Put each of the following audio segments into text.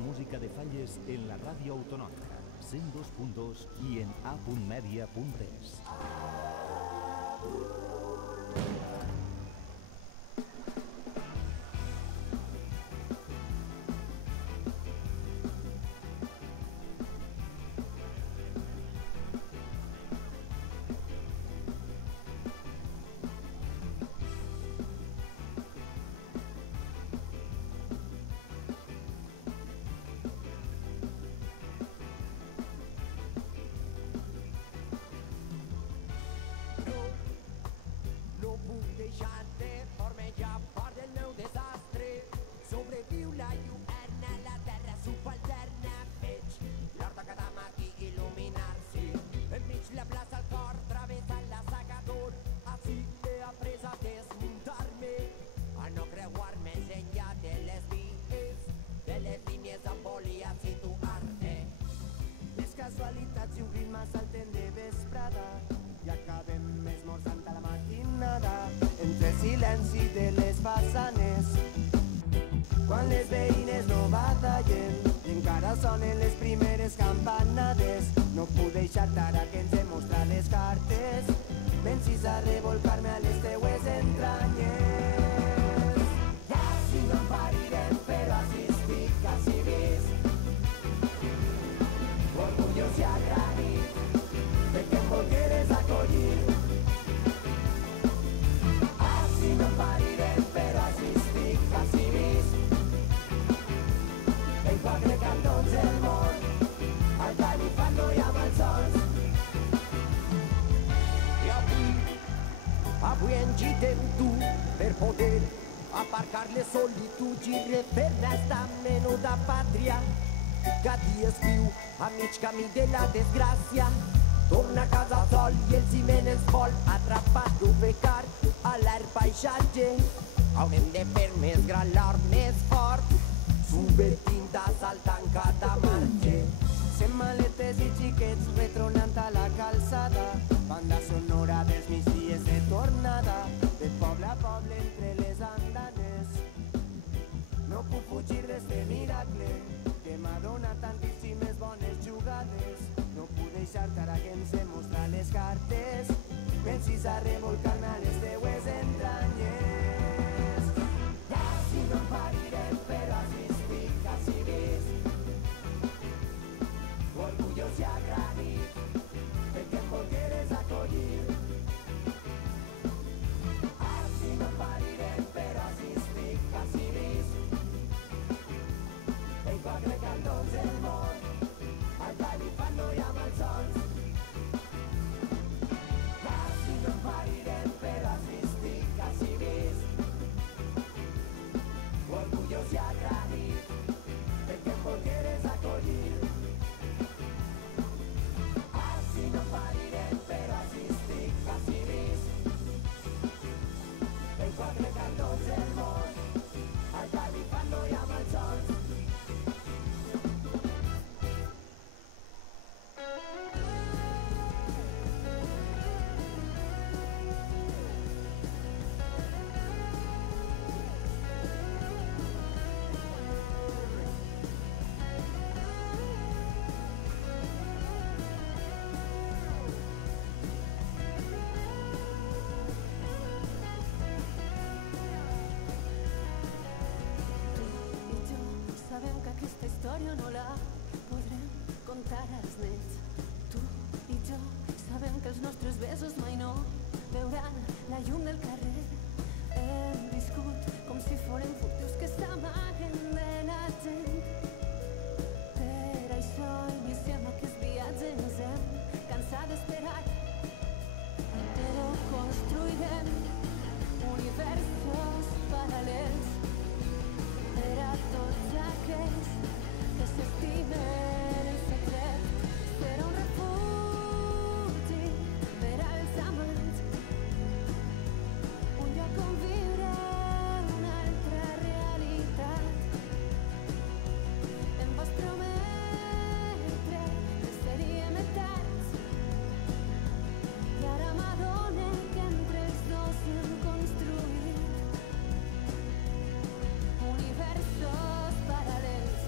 música de Falles en la ràdio autonòmica, 102.2 i en a.media.es. Silenci de les façanes quan les veïnes no batallen i encara sonen les primeres campanades. No puc deixar ara que ens he mostrat les cartes, m'encís a revolcar-me a les teues entranyes. Així no em parirem, però així estic, així vist, orgullós i agraït de que em volgueres acollir. No parirem, però així estic, així vist, en quatre cantons del món, al Califano i amb els sols. I avui engitem tu per poder aparcar les solituds i refer-ne a esta menuda pàtria que a dia es viu a mig camí de la desgràcia. Torna a casa sol i el ciment ens vol atrapar d'ofecar a l'air paisatge. Haurem de fer més gran l'art més fort, subvertint, assaltant cada marge. Sent maletes i xiquets retronant a la calçada, banda sonora dels migdies de tornada, de poble a poble entre les andanes. No puc fugir d'este miracle que m'ha donat tantíssimes bones jugades. No puc deixar-te ara que ens he mostrat les cartes, m'encís a revolcar-me a les teues entranyes. Així no em parirem, però així estic, així vist, orgullós i agraït perquè em volgueres acollir. Així no em parirem, però així estic, així vist, en quatre cantons del món, al Califano i amb els sols. Així no em parirem, però així estic, així vist, orgullós i agraït perquè em volgueres acollir. Així no em parirem, però així estic, així vist, en quatre cantons del món, al Califano i amb els sols. Sabem que aquesta història no la podrem contar als nets. Tu i jo sabem que els nostres besos mai no veuran la llum del carrer. Hem viscut com si fórem furtius que s'amaguen de la gent. Per això iniciem aquest viatge, ens hem cansat d'esperar, però construirem universos paral·lels per a tots aquells que s'estimen en secret. Serà un refugi per als amants, un lloc on viure una altra realitat. Em vas prometre que seríem eterns i ara m'adono que entre els dos hem construït universos paral·lels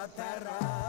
la terra.